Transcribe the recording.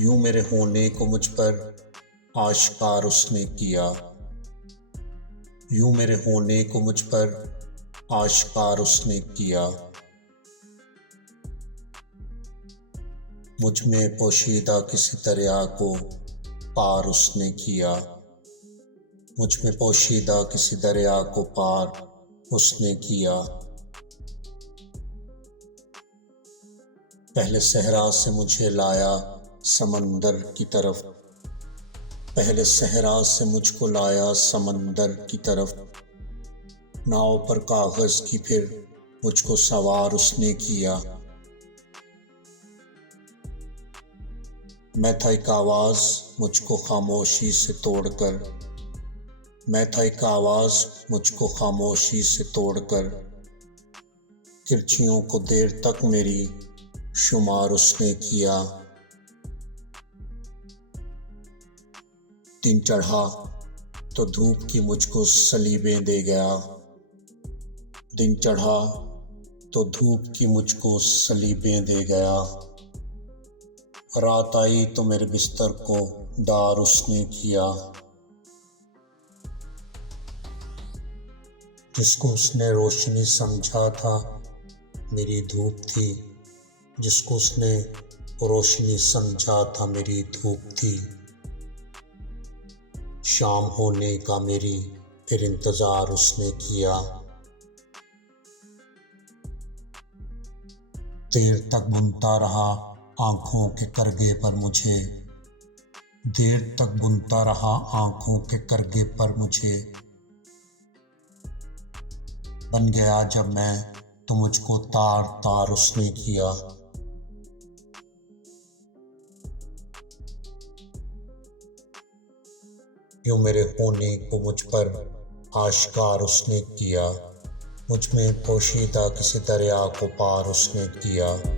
यूं मेरे होने को मुझ पर आश्कार उसने किया। यूं मेरे होने को मुझ पर आश्कार उसने किया। मुझ में पोशीदा किसी दरिया को पार उसने किया। मुझ में पोशीदा किसी दरिया को पार उसने किया। पहले सहरा से मुझे लाया समंदर की तरफ। पहले सहरा से मुझको लाया समंदर की तरफ। नाव पर कागज की फिर मुझको सवार उसने किया। मैं था एक आवाज मुझको खामोशी से तोड़कर। मैं था एक आवाज मुझको खामोशी से तोड़कर। किरचियों को देर तक मेरी शुमार उसने किया। दिन चढ़ा तो धूप की मुझको सलीबें दे गया। दिन चढ़ा तो धूप की मुझको सलीबें दे गया। रात आई तो मेरे बिस्तर को दार उसने किया। जिसको उसने रोशनी समझा था मेरी धूप थी। जिसको उसने रोशनी समझा था मेरी धूप थी। शाम होने का मेरी फिर इंतजार उसने किया। देर तक बुनता रहा आंखों के करगे पर मुझे। देर तक बुनता रहा आंखों के करगे पर मुझे। बन गया जब मैं तो मुझको तार तार उसने किया। यूं मेरे होने को मुझ पर आश्कार उसने किया। मुझ में पोशीदा किसी दरिया को पार उसने किया।